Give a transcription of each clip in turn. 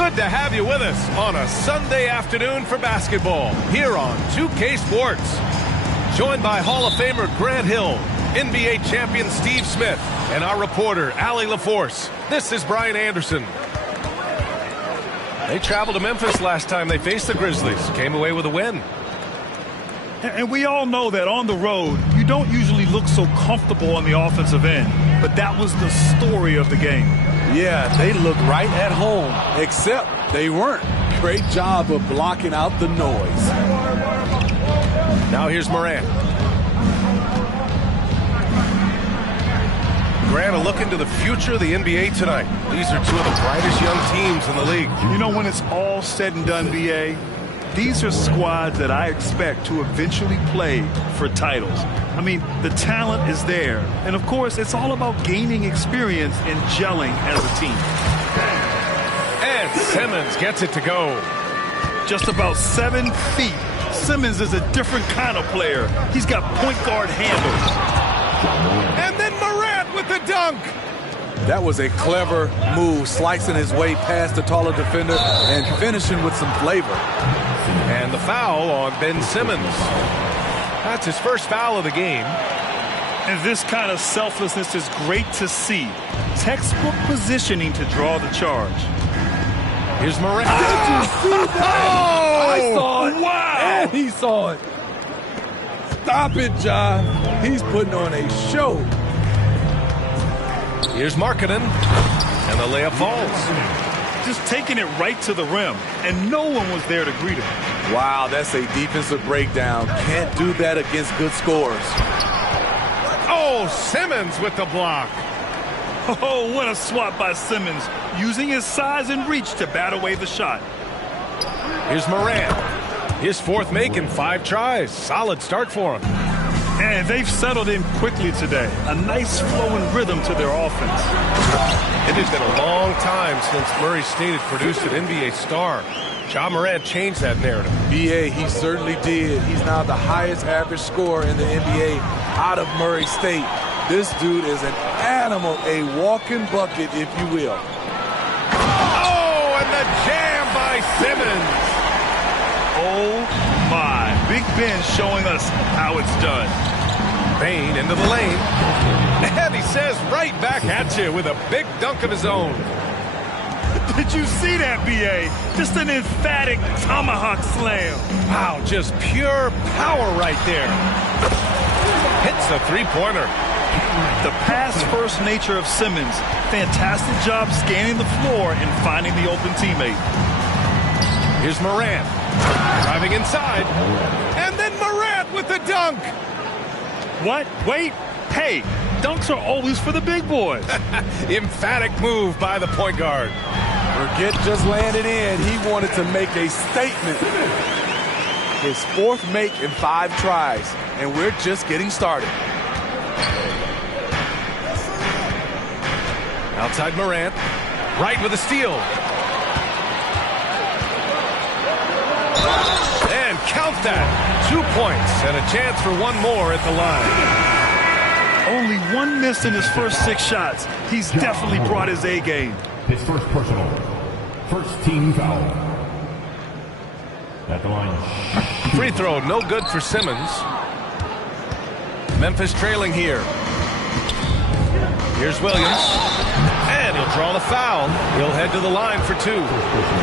Good to have you with us on a Sunday afternoon for basketball here on 2K Sports. Joined by Hall of Famer Grant Hill, NBA champion Steve Smith, and our reporter Allie LaForce. This is Brian Anderson. They traveled to Memphis last time they faced the Grizzlies. Came away with a win. And we all know that on the road, you don't usually look so comfortable on the offensive end. But that was the story of the game. Yeah, they looked right at home, except they weren't. Great job of blocking out the noise. Now here's Morant. Grant, a look into the future of the NBA tonight. These are two of the brightest young teams in the league. You know, when it's all said and done, B.A., these are squads that I expect to eventually play for titles. I mean, the talent is there. And, of course, it's all about gaining experience and gelling as a team. And Simmons gets it to go. Just about 7 feet. Simmons is a different kind of player. He's got point guard handles. And then Morant with the dunk. That was a clever move, slicing his way past the taller defender and finishing with some flavor. And the foul on Ben Simmons. That's his first foul of the game. And this kind of selflessness is great to see. Textbook positioning to draw the charge. Here's Morant. Did you see that? I saw it. Wow. And he saw it. Stop it, Ja. He's putting on a show. Here's Markkanen. And the layup falls. Just taking it right to the rim, and no one was there to greet him. Wow, that's a defensive breakdown. Can't do that against good scores. Oh, Simmons with the block. Oh, what a swat by Simmons, using his size and reach to bat away the shot. Here's Morant. His fourth make in 5 tries. Solid start for him. And they've settled in quickly today. A nice flowing rhythm to their offense. It has been a long time since Murray State had produced an NBA star. Ja Morant changed that narrative. B.A., he certainly did. He's now the highest average scorer in the NBA out of Murray State. This dude is an animal, a walking bucket, if you will. Oh, and the jam by Simmons. Oh, my. Big Ben showing us how it's done. Bane into the lane. And he says right back at you with a big dunk of his own. Did you see that, B.A.? Just an emphatic tomahawk slam. Wow, just pure power right there. Hits the three-pointer. The pass-first nature of Simmons. Fantastic job scanning the floor and finding the open teammate. Here's Morant. Driving inside. And then Morant with the dunk. What? Wait. Hey, dunks are always for the big boys. Emphatic move by the point guard. Forget just laying it in. He wanted to make a statement. His 4th make in 5 tries, and we're just getting started. Outside Morant. Right with a steal. And count that. 2 points and a chance for one more at the line. Only 1 miss in his first 6 shots. He's definitely brought his A game. His first personal. First team foul. At the line. Free throw, no good for Simmons. Memphis trailing here. Here's Williams. And he'll draw the foul. He'll head to the line for 2.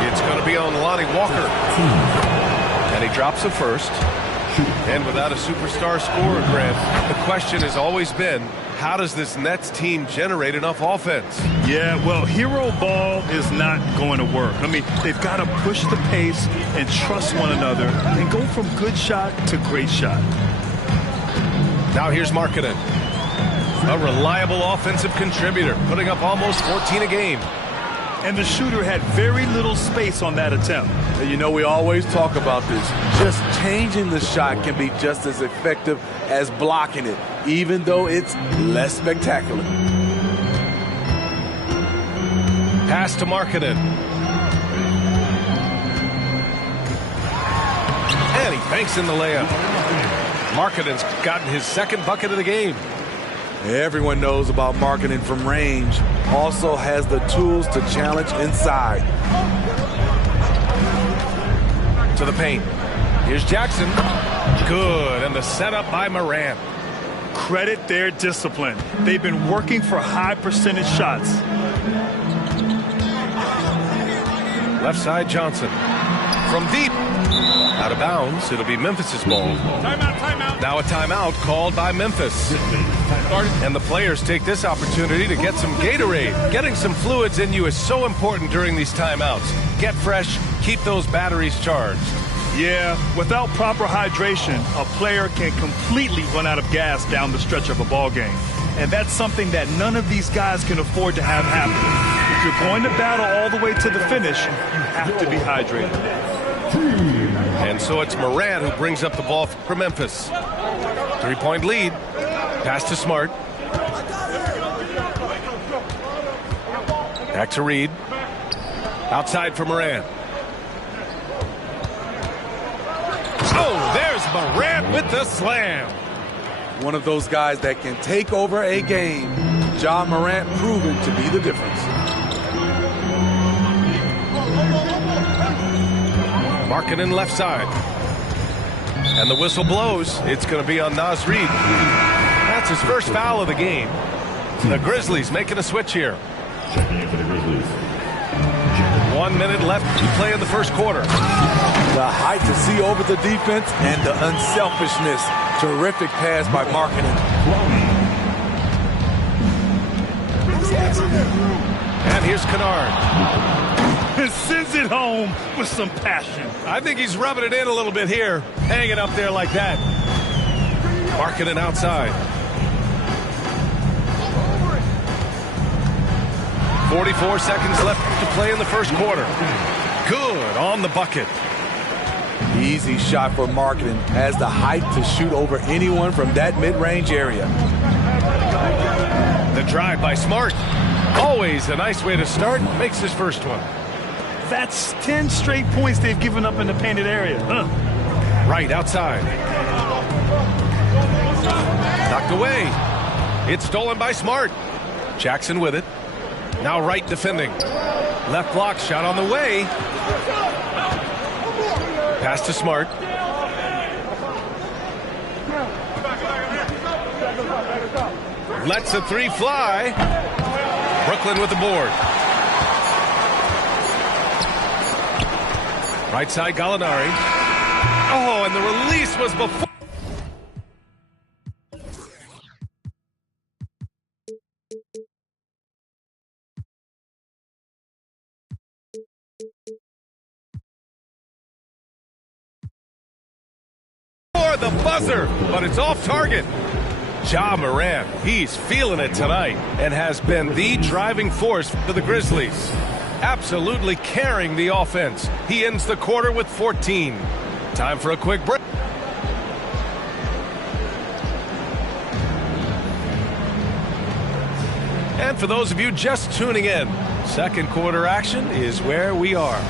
It's going to be on Lonnie Walker. And he drops a first. And without a superstar scorer, Grant, the question has always been, how does this Nets team generate enough offense? Yeah, well, hero ball is not going to work. I mean, they've got to push the pace and trust one another and go from good shot to great shot. Now here's Markkanen. A reliable offensive contributor, putting up almost 14 a game. And the shooter had very little space on that attempt. You know, we always talk about this. Just changing the shot can be just as effective as blocking it, even though it's less spectacular. Pass to Markkanen. And he banks in the layup. Markkanen's gotten his 2nd bucket of the game. Everyone knows about marketing from range. Also has the tools to challenge inside. To the paint. Here's Jackson. Good, and the setup by Morant. Credit their discipline. They've been working for high percentage shots. Left side, Johnson. From deep. Out of bounds. It'll be Memphis's ball. Timeout. Now a timeout called by Memphis. And the players take this opportunity to get some Gatorade. Getting some fluids in you is so important during these timeouts. Get fresh, keep those batteries charged. Yeah, without proper hydration, a player can completely run out of gas down the stretch of a ball game. And that's something that none of these guys can afford to have happen. If you're going to battle all the way to the finish, you have to be hydrated. And so it's Morant who brings up the ball for Memphis. 3-point lead. Pass to Smart. Back to Reed. Outside for Morant. Oh, there's Morant with the slam. One of those guys that can take over a game. Ja Morant proven to be the difference. Markkanen left side. And the whistle blows. It's going to be on Naz Reid. That's his first foul of the game. The Grizzlies making a switch here. Checking in for the Grizzlies. 1 minute left to play in the first quarter. The height to see over the defense and the unselfishness. Terrific pass by Markkanen. And here's Kennard. Sends it home with some passion. I think he's rubbing it in a little bit here. Hanging up there like that. Markkanen outside. 44 seconds left to play in the first quarter. Good on the bucket. Easy shot for Markkanen. Has the height to shoot over anyone from that mid-range area. The drive by Smart. Always a nice way to start. Makes his first one. That's 10 straight points they've given up in the painted area. Right outside. Knocked away. It's stolen by Smart. Jackson with it. Now right defending. Left block shot on the way. Pass to Smart. Lets a three fly. Brooklyn with the board. Right side, Gallinari. Oh, and the release was before. The buzzer, but it's off target. Ja Morant, he's feeling it tonight and has been the driving force for the Grizzlies. Absolutely carrying the offense. He ends the quarter with 14. Time for a quick break. And for those of you just tuning in, second quarter action is where we are.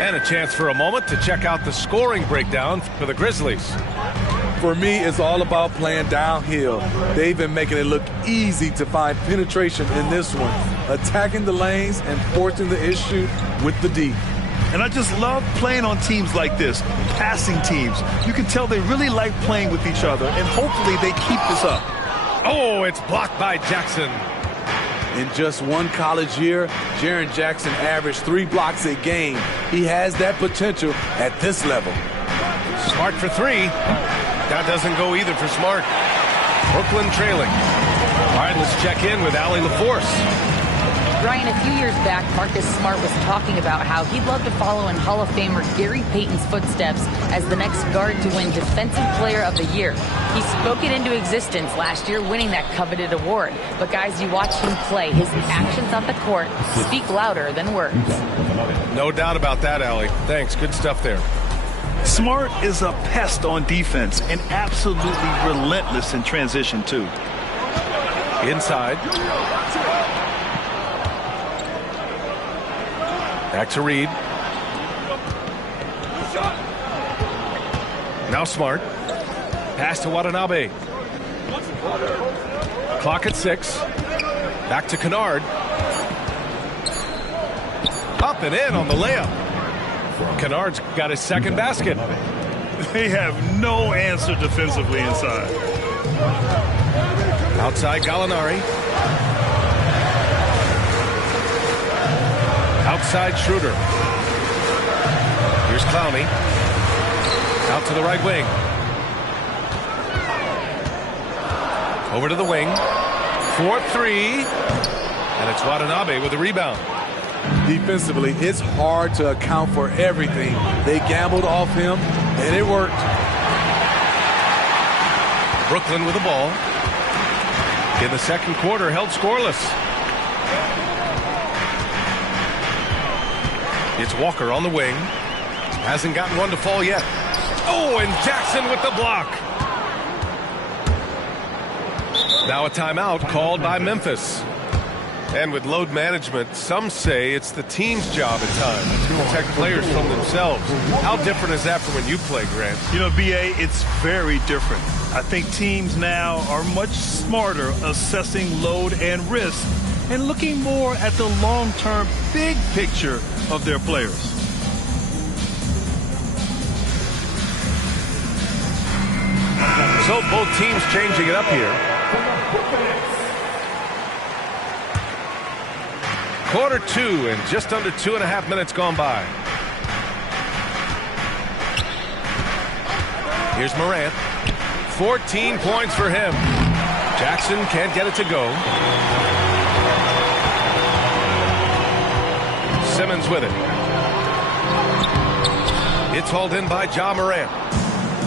And a chance for a moment to check out the scoring breakdown for the Grizzlies. For me, it's all about playing downhill. They've been making it look easy to find penetration in this one, attacking the lanes and forcing the issue with the D. And I just love playing on teams like this, passing teams. You can tell they really like playing with each other, and hopefully they keep this up. Oh, it's blocked by Jackson. In just one college year, Jaren Jackson averaged 3 blocks a game. He has that potential at this level. Smart for 3. That doesn't go either for Smart. Brooklyn trailing. All right, let's check in with Allie LaForce. Ryan, a few years back, Marcus Smart was talking about how he'd love to follow in Hall of Famer Gary Payton's footsteps as the next guard to win Defensive Player of the Year. He spoke it into existence last year, winning that coveted award. But guys, you watch him play, his actions on the court speak louder than words. No doubt about that, Allie. Thanks. Good stuff there. Smart is a pest on defense and absolutely relentless in transition, too. Inside. Back to Reed. Now Smart. Pass to Watanabe. Clock at 6. Back to Kennard. Up and in on the layup. Kennard's got his second basket. They have no answer defensively inside. Outside Gallinari. Outside Schroeder. Here's Clowney. Out to the right wing. Over to the wing. 4-3. And it's Watanabe with the rebound. Defensively, it's hard to account for everything. They gambled off him, and it worked. Brooklyn with the ball. In the second quarter, held scoreless. It's Walker on the wing. Hasn't gotten one to fall yet. Oh, and Jackson with the block. Now a timeout called by Memphis. And with load management, some say it's the team's job at times to protect players from themselves. How different is that from when you play, Grant? You know, B.A., it's very different. I think teams now are much smarter assessing load and risk and looking more at the long-term big picture of their players. So both teams changing it up here. Quarter 2 and just under 2.5 minutes gone by. Here's Morant. 14 points for him. Jackson can't get it to go. Simmons with it. It's hauled in by Ja Morant.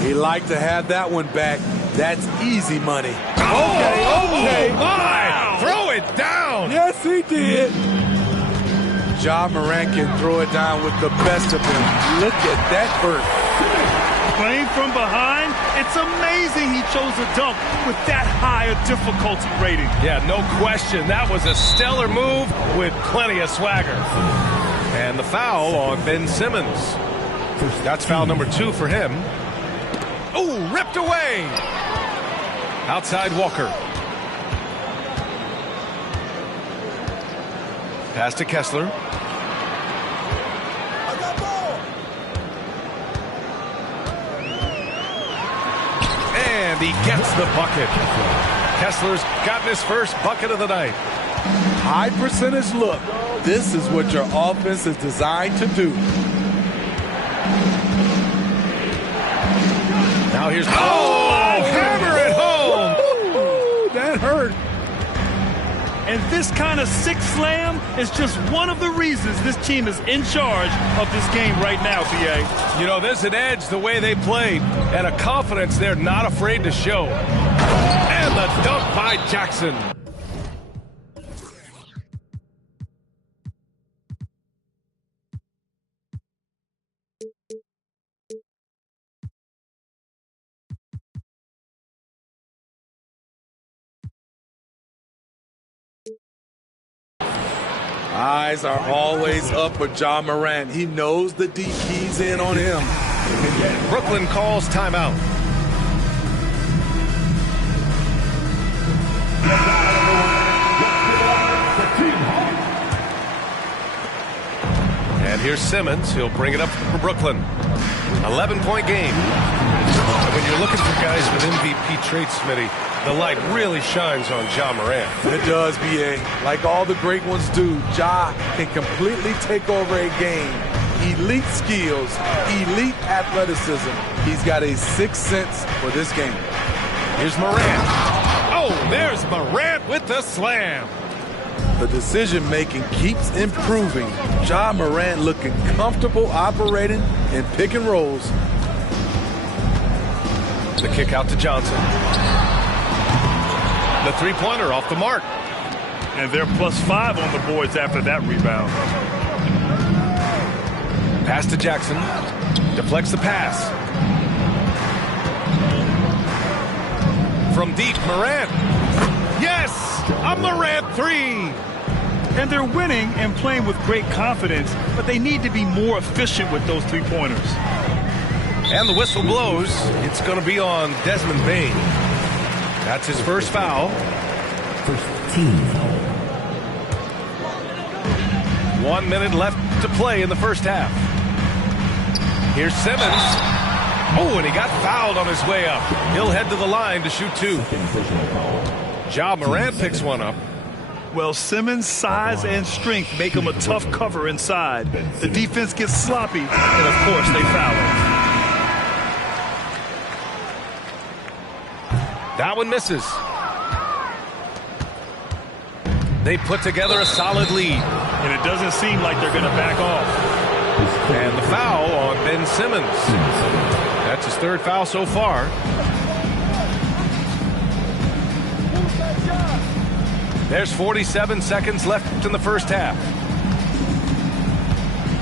He liked to have that one back. That's easy money. Okay. Oh, my! Throw it down! Yes, he did. Ja Morant can throw it down with the best of them. Look at that burst. Playing from behind, it's amazing he chose a dunk with that higher difficulty rating. Yeah, no question. That was a stellar move with plenty of swagger. And the foul on Ben Simmons. That's foul number 2 for him. Oh, ripped away. Outside Walker. Pass to Kessler. And he gets the bucket. Kessler's gotten his first bucket of the night. High percentage look. This is what your offense is designed to do. Now here's hammer it home. Ooh, that hurt. And this kind of six slam is just one of the reasons this team is in charge of this game right now, B.A. You know, there's an edge the way they played and a confidence they're not afraid to show. And the dunk by Jackson. Eyes are always up for Ja Morant. He knows the deep key's in on him. Brooklyn calls timeout. And here's Simmons. He'll bring it up for Brooklyn. 11-point game. And when you're looking for guys with MVP traits, Smitty, the light really shines on Ja Morant. It does, B.A. Like all the great ones do, Ja can completely take over a game. Elite skills, elite athleticism. He's got a sixth sense for this game. Here's Morant. Oh, there's Morant with the slam. The decision-making keeps improving. Ja Morant looking comfortable operating in pick and rolls. The kick out to Johnson. The three-pointer off the mark. And they're +5 on the boards after that rebound. Pass to Jackson. Deflects the pass. From deep, Morant. Yes! A Morant three! And they're winning and playing with great confidence, but they need to be more efficient with those three-pointers. And the whistle blows. It's going to be on Desmond Bane. That's his first foul. First team foul. 1 minute left to play in the first half. Here's Simmons. Oh, and he got fouled on his way up. He'll head to the line to shoot two. Ja Morant picks one up. Well, Simmons' size and strength make him a tough cover inside. The defense gets sloppy, and of course they foul him. That one misses. They put together a solid lead. And it doesn't seem like they're going to back off. And the foul on Ben Simmons. That's his third foul so far. There's 47 seconds left in the first half.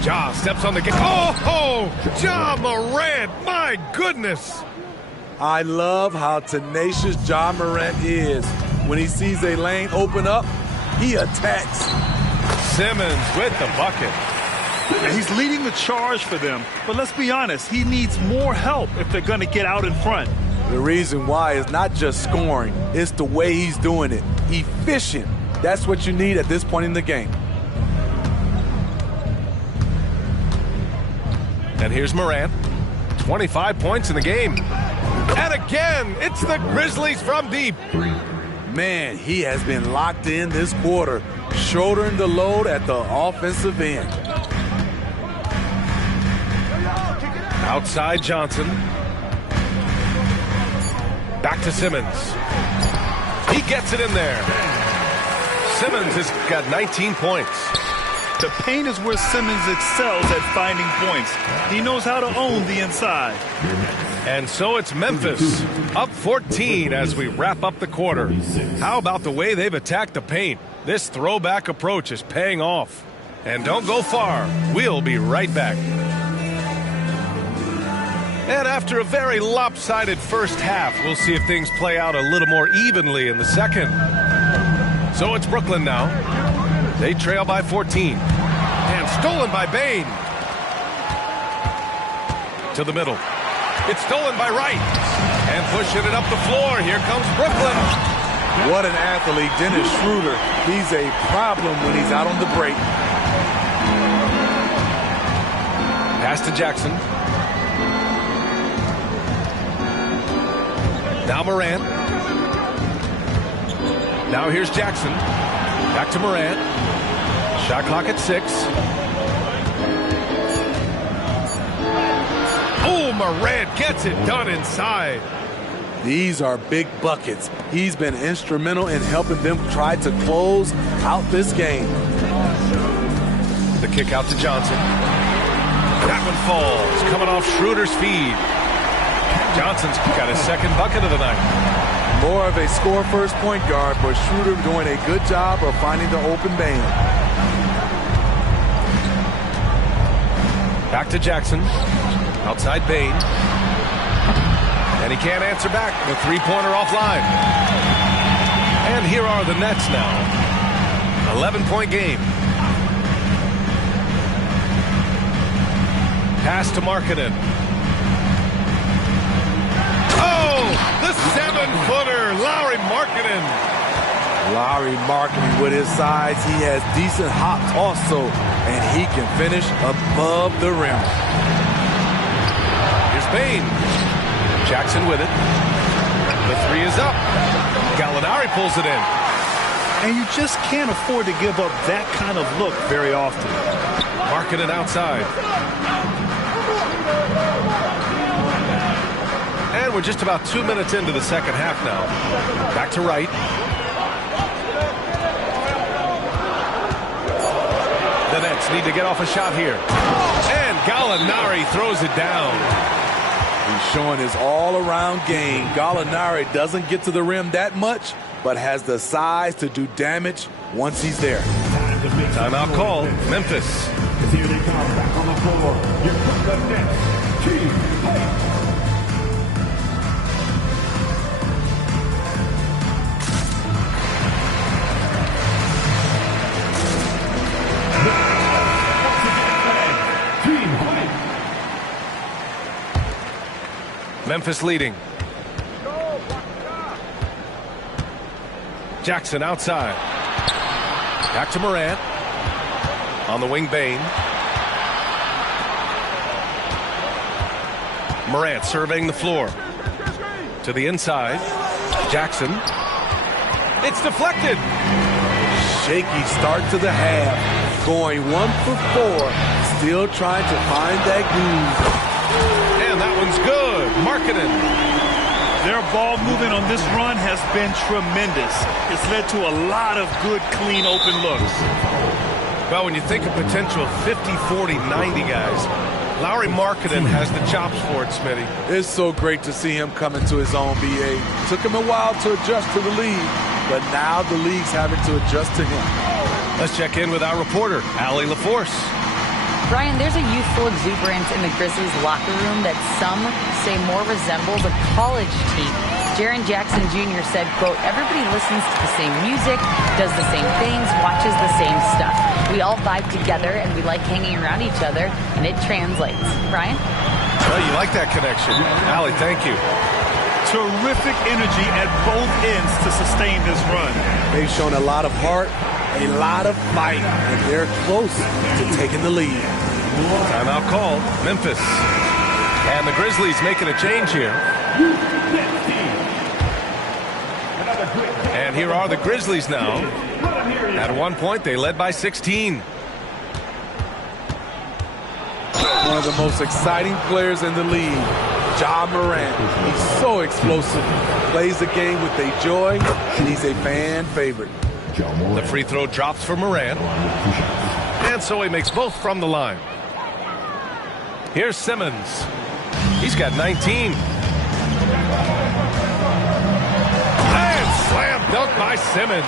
Ja steps on the game. Oh, Ja Morant, my goodness. I love how tenacious Ja Morant is. When he sees a lane open up, he attacks. Simmons with the bucket. And he's leading the charge for them. But let's be honest, he needs more help if they're going to get out in front. The reason why is not just scoring, it's the way he's doing it. Efficient. That's what you need at this point in the game. And here's Morant. 25 points in the game. And again, it's the Grizzlies from deep. Man, he has been locked in this quarter, shouldering the load at the offensive end. Outside Johnson. Back to Simmons. He gets it in there. Simmons has got 19 points. The paint is where Simmons excels at finding points. He knows how to own the inside. And so it's Memphis, up 14 as we wrap up the quarter. How about the way they've attacked the paint? This throwback approach is paying off. And don't go far. We'll be right back. And after a very lopsided first half, we'll see if things play out a little more evenly in the second. So it's Brooklyn now. They trail by 14. And stolen by Bane. To the middle. It's stolen by Wright. And pushing it up the floor. Here comes Brooklyn. What an athlete, Dennis Schroeder. He's a problem when he's out on the break. Pass to Jackson. Now Morant. Now here's Jackson. Back to Morant. Shot clock at 6. Oh, Morant gets it done inside. These are big buckets. He's been instrumental in helping them try to close out this game. The kick out to Johnson. That one falls, coming off Schroeder's feed. Johnson's got his second bucket of the night. More of a score-first point guard, but Schroeder doing a good job of finding the open Bane. Back to Jackson. Outside Bane. And he can't answer back. The three-pointer offline. And here are the Nets now. 11-point game. Pass to Markkanen. Oh, the 7-footer, Lauri Markkanen. Lauri Markkanen with his size, he has decent hops also, and he can finish above the rim. Here's Bane. Jackson with it. The three is up. Gallinari pulls it in. And you just can't afford to give up that kind of look very often. Markkanen outside. And we're just about 2 minutes into the second half now. Back to Wright. The Nets need to get off a shot here. And Gallinari throws it down. He's showing his all-around game. Gallinari doesn't get to the rim that much, but has the size to do damage once he's there. Timeout call, Memphis. Here they come back on the floor. Your Brooklyn Nets team fight. Memphis leading. Jackson outside. Back to Morant. On the wing, Bain. Morant surveying the floor. To the inside. Jackson. It's deflected. Shaky start to the half. Going 1 for 4. Still trying to find that groove. And that one's good. Markkanen. Their ball movement on this run has been tremendous. It's led to a lot of good, clean, open looks. Well, when you think of potential 50, 40, 90 guys, Lauri Markkanen has the chops for it, Smitty. It's so great to see him come into his own, BA. Took him a while to adjust to the league, but now the league's having to adjust to him. Let's check in with our reporter, Allie LaForce. Brian, there's a youthful exuberance in the Grizzlies locker room that some say more resembles a college team. Jaren Jackson Jr. said, quote, everybody listens to the same music, does the same things, watches the same stuff. We all vibe together and we like hanging around each other, and it translates. Brian? Well, you like that connection. Allie, thank you. Terrific energy at both ends to sustain this run. They've shown a lot of heart, a lot of fight, and they're close to taking the lead. Timeout called. Memphis. And the Grizzlies making a change here. And here are the Grizzlies now. At one point, they led by 16. One of the most exciting players in the league, Ja Morant. He's so explosive. Plays the game with a joy, and he's a fan favorite. The free throw drops for Morant. And so he makes both from the line. Here's Simmons. He's got 19. And slam dunk by Simmons.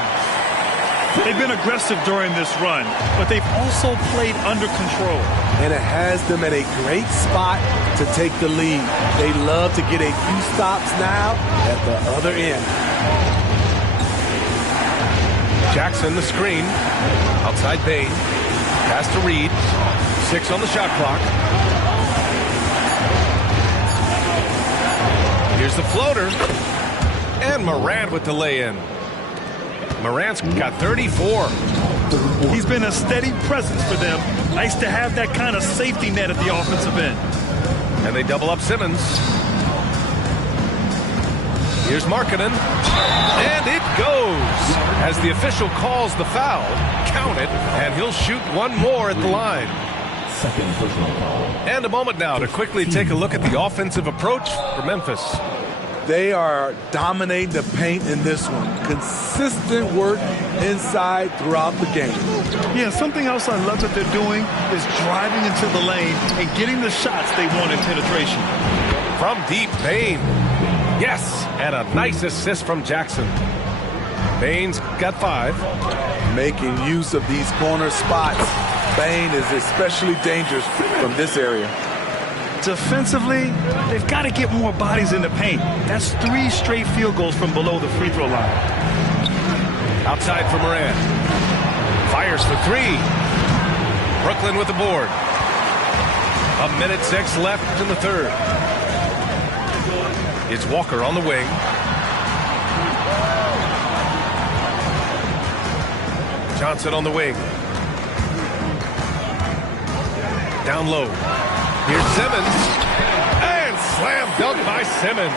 They've been aggressive during this run, but they've also played under control. And it has them at a great spot to take the lead. They love to get a few stops now at the other end. Jackson, the screen. Outside Bain. Pass to Reed. 6 on the shot clock. Here's the floater. And Morant with the lay-in. Morant's got 34. He's been a steady presence for them. Nice to have that kind of safety net at the offensive end. And they double up Simmons. Here's Markkanen. And it goes. As the official calls the foul, count it, and he'll shoot one more at the line. And a moment now to quickly take a look at the offensive approach for Memphis. They are dominating the paint in this one. Consistent work inside throughout the game. Yeah, something else I love that they're doing is driving into the lane and getting the shots they want in penetration. From deep, Bain. Yes, and a nice assist from Jackson. Bain's got 5. Making use of these corner spots. Bain is especially dangerous from this area. Defensively, they've got to get more bodies in the paint. That's 3 straight field goals from below the free throw line. Outside for Morant. Fires for 3. Brooklyn with the board. 1:06 left in the third. It's Walker on the wing. Johnson on the wing. Down low. Here's Simmons. And slam dunk by Simmons.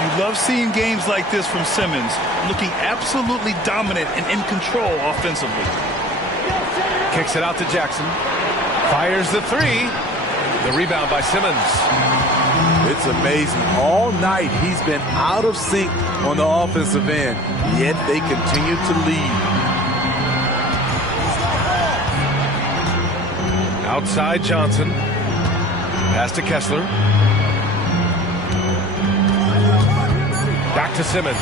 You love seeing games like this from Simmons, looking absolutely dominant and in control offensively. Kicks it out to Jackson. Fires the 3. The rebound by Simmons. It's amazing. All night he's been out of sync on the offensive end, yet they continue to lead. Outside Johnson. Pass to Kessler. Back to Simmons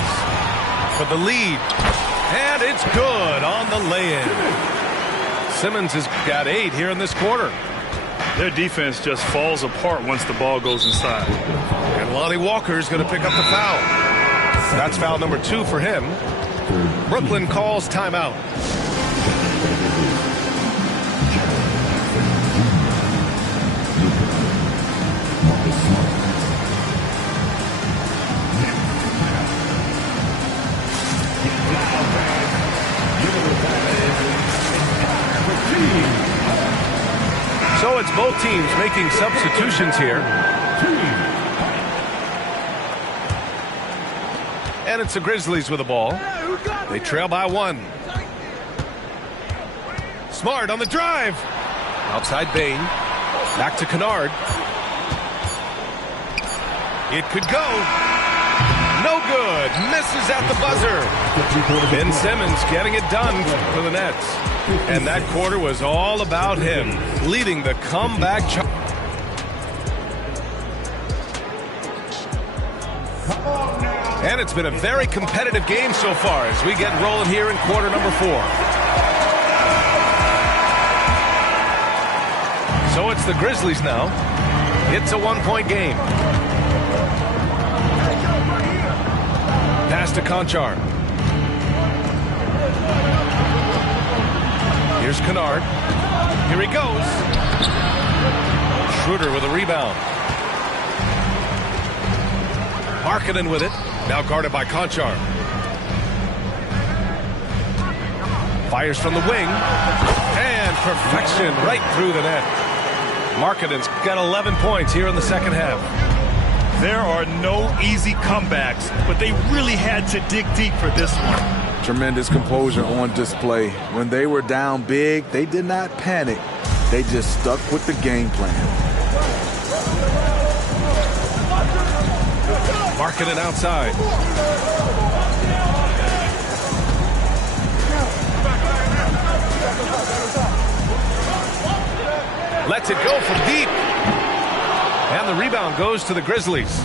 for the lead. And it's good on the lay-in. Simmons has got 8 here in this quarter. Their defense just falls apart once the ball goes inside. And Lonnie Walker's going to pick up the foul. That's foul number 2 for him. Brooklyn calls timeout. So it's both teams making substitutions here. And it's the Grizzlies with the ball. They trail by 1. Smart on the drive. Outside Bain. Back to Kennard. It could go. No good. Misses at the buzzer. Ben Simmons getting it done for the Nets. And that quarter was all about him, leading the comeback. And it's been a very competitive game so far as we get rolling here in quarter number 4. So it's the Grizzlies now. It's a 1-point game. Pass to Conchar. Here's Kennard. Here he goes. Schroeder with a rebound. Markkanen with it. Now guarded by Conchar. Fires from the wing. And perfection right through the net. Markkanen's got 11 points here in the second half. There are no easy comebacks, but they really had to dig deep for this one. Tremendous composure on display. When they were down big, they did not panic. They just stuck with the game plan. Markkanen outside. Lets it go from deep. And the rebound goes to the Grizzlies.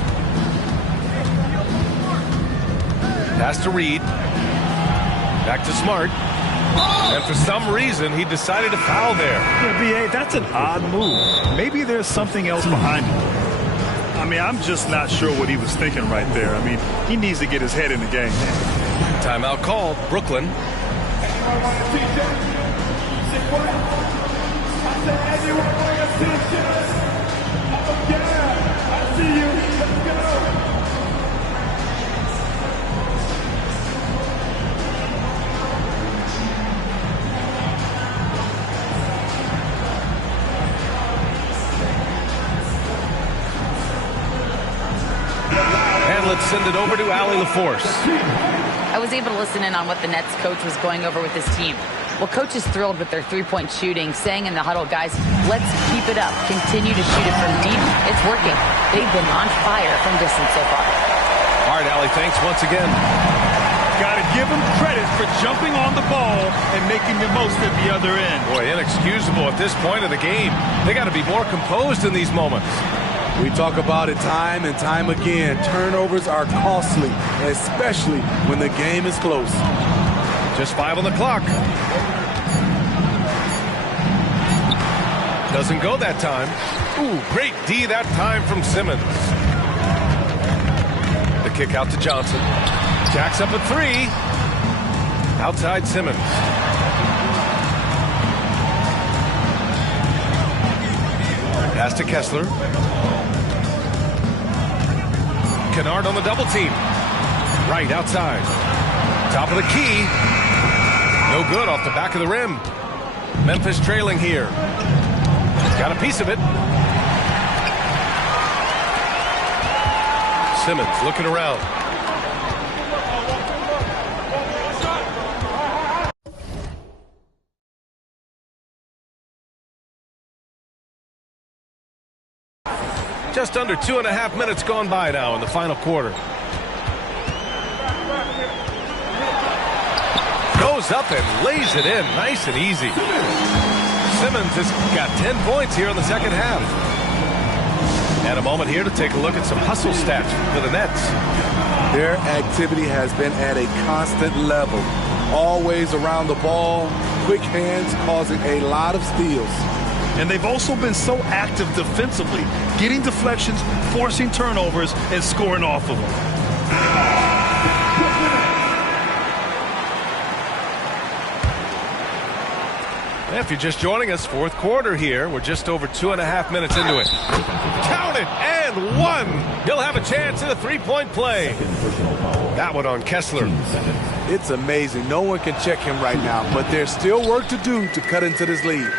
Pass to Reed. Back to Smart. And for some reason, he decided to foul there. Yeah, B.A., that's an odd move. Maybe there's something else behind it. I mean, I'm just not sure what he was thinking right there. I mean, he needs to get his head in the game. Timeout called. Brooklyn. And let's send it over to Allie LaForce. I was able to listen in on what the Nets coach was going over with his team. Well, coach is thrilled with their three-point shooting, saying in the huddle, guys, let's keep it up. Continue to shoot it from deep. It's working. They've been on fire from distance so far. All right, Allie, thanks once again. Got to give them credit for jumping on the ball and making the most at the other end. Boy, inexcusable at this point of the game. They got to be more composed in these moments. We talk about it time and time again. Turnovers are costly, especially when the game is close. Just 5 on the clock. Doesn't go that time. Ooh, great D that time from Simmons. The kick out to Johnson. Jacks up a 3. Outside Simmons. Pass to Kessler. Kennard on the double team. Right outside. Top of the key. No good off the back of the rim. Memphis trailing here. Got a piece of it. Simmons looking around. Just under 2.5 minutes gone by now in the final quarter. Goes up and lays it in nice and easy. Simmons has got 10 points here in the second half. And a moment here to take a look at some hustle stats for the Nets. Their activity has been at a constant level. Always around the ball, quick hands causing a lot of steals. And they've also been so active defensively, getting deflections, forcing turnovers, and scoring off of them. If you're just joining us, fourth quarter here. We're just over 2.5 minutes into it. Count it, and 1. He'll have a chance at a three-point play. That one on Kessler. It's amazing. No one can check him right now, but there's still work to do to cut into this lead.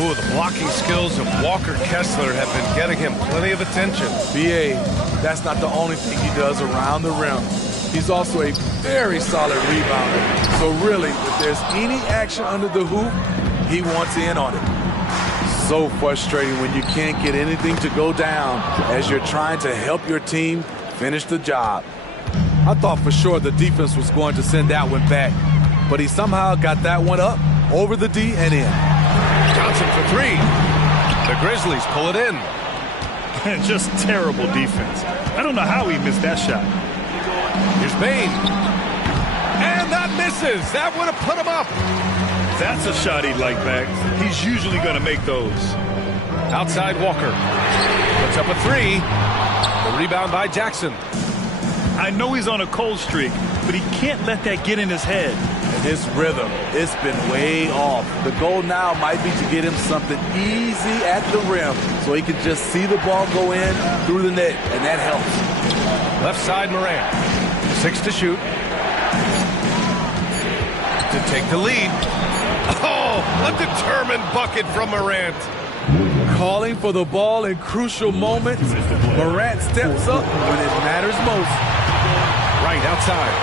Ooh, the blocking skills of Walker Kessler have been getting him plenty of attention. BA, that's not the only thing he does around the rim. He's also a very solid rebounder. So really, if there's any action under the hoop, he wants in on it. So frustrating when you can't get anything to go down as you're trying to help your team finish the job. I thought for sure the defense was going to send that one back, but he somehow got that one up over the D and in. Johnson for three. The Grizzlies pull it in. Just terrible defense. I don't know how he missed that shot. Here's Bain. And that misses. That would have put him up. That's a shot he'd like back. He's usually going to make those. Outside Walker. Puts up a three. The rebound by Jackson. I know he's on a cold streak, but he can't let that get in his head. And his rhythm, it's been way off. The goal now might be to get him something easy at the rim so he can just see the ball go in through the net, and that helps. Left side Morant. 6 to shoot. To take the lead. Oh, a determined bucket from Morant. Calling for the ball in crucial moments. Morant steps up when it matters most. Right outside.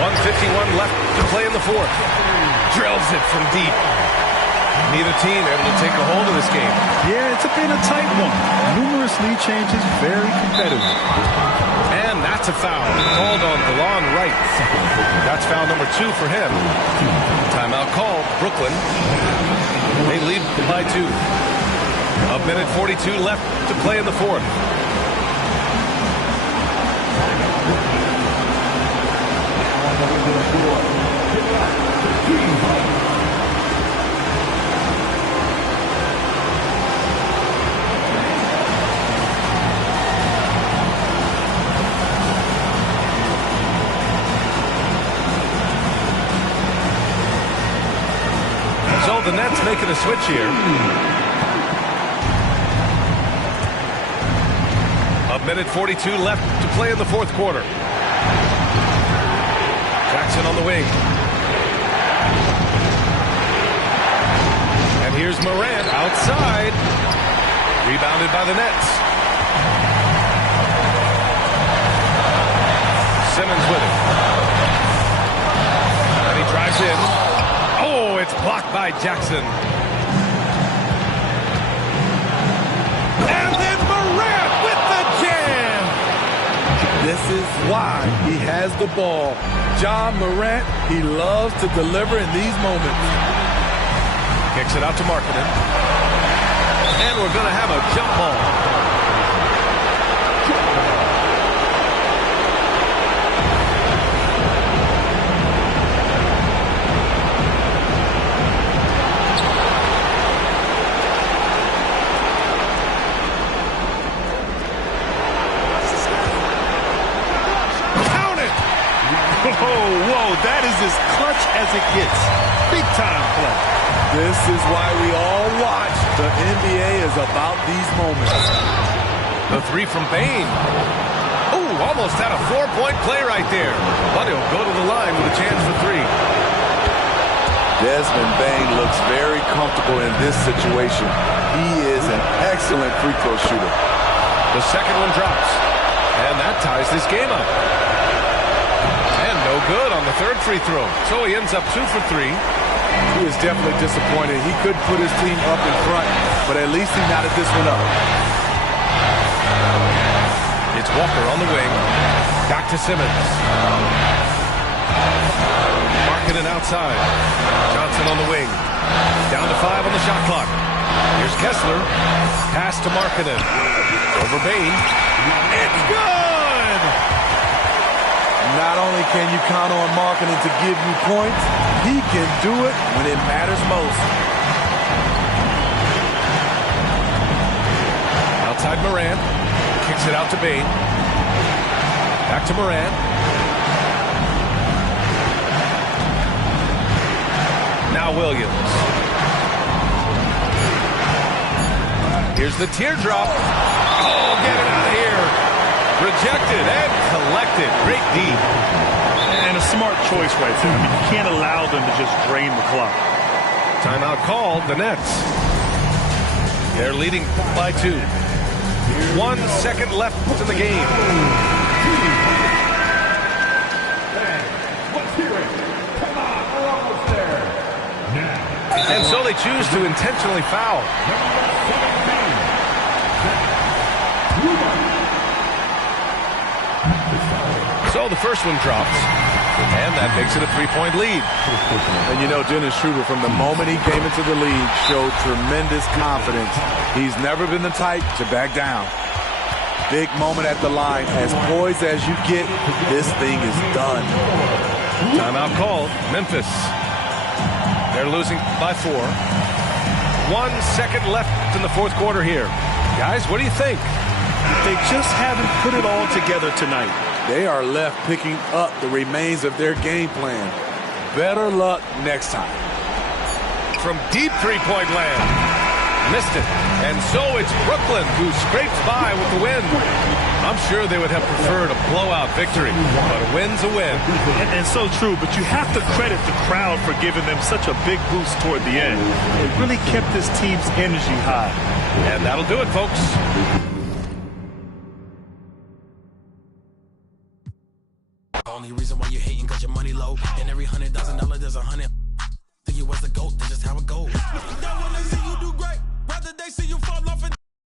1:51 left to play in the fourth. Drills it from deep. Neither team able to take a hold of this game. Yeah, it's been a tight one. Numerous lead changes, very competitive. And that's a foul called on DeLon Wright. That's foul number 2 for him. Timeout called. Brooklyn. They lead by 2. 1:42 left to play in the fourth. So the Nets making a switch here. 1:42 left to play in the fourth quarter. Jackson on the wing. And here's Morant outside. Rebounded by the Nets. Simmons with it. And he drives in. Oh, it's blocked by Jackson. And then Morant with the jam. This is why he has the ball. John Morant, he loves to deliver in these moments. Kicks it out to Markkanen. And we're going to have a jump ball. Whoa, that is as clutch as it gets. Big time play. This is why we all watch. The NBA is about these moments. The three from Bain. Oh, almost had a 4-point play right there. But he'll go to the line with a chance for 3. Desmond Bain looks very comfortable in this situation. He is an excellent free throw shooter. The second one drops. And that ties this game up. And no good on the third free throw. So he ends up 2 for 3. He is definitely disappointed. He couldn't put his team up in front, but at least he knotted this one up. It's Walker on the wing. Back to Simmons. Markkanen outside. Johnson on the wing. Down to 5 on the shot clock. Here's Kessler. Pass to Markkanen. Over Bain. It's good! Not only can you count on Markkanen to give you points, he can do it when it matters most. Outside Morant. Kicks it out to Bain. Back to Morant. Now Williams. Here's the teardrop. Oh, get it out of here. Rejected and collected. Great D. And a smart choice right there. I mean, you can't allow them to just drain the clock. Timeout called, the Nets. They're leading by 2. 1 second left in the game. Let's hear it. Come on, we're almost there. Now. And so they choose to intentionally foul. So the first one drops, and that makes it a 3-point lead. And you know, Dennis Schroeder, from the moment he came into the league, showed tremendous confidence. He's never been the type to back down. Big moment at the line. As poised as you get, this thing is done. Timeout called, Memphis. They're losing by 4. 1 second left in the fourth quarter here. Guys, what do you think? They just haven't put it all together tonight. They are left picking up the remains of their game plan. Better luck next time. From deep three-point land. Missed it. And so it's Brooklyn who scrapes by with the win. I'm sure they would have preferred a blowout victory, but a win's a win. And so true, but you have to credit the crowd for giving them such a big boost toward the end. It really kept this team's energy high. And that'll do it, folks. Only reason why you hating cause your money low. And every $100,000 there's 100. Think you was the GOAT, that's just how it goes. They wanna see you do great. Rather they see you fall off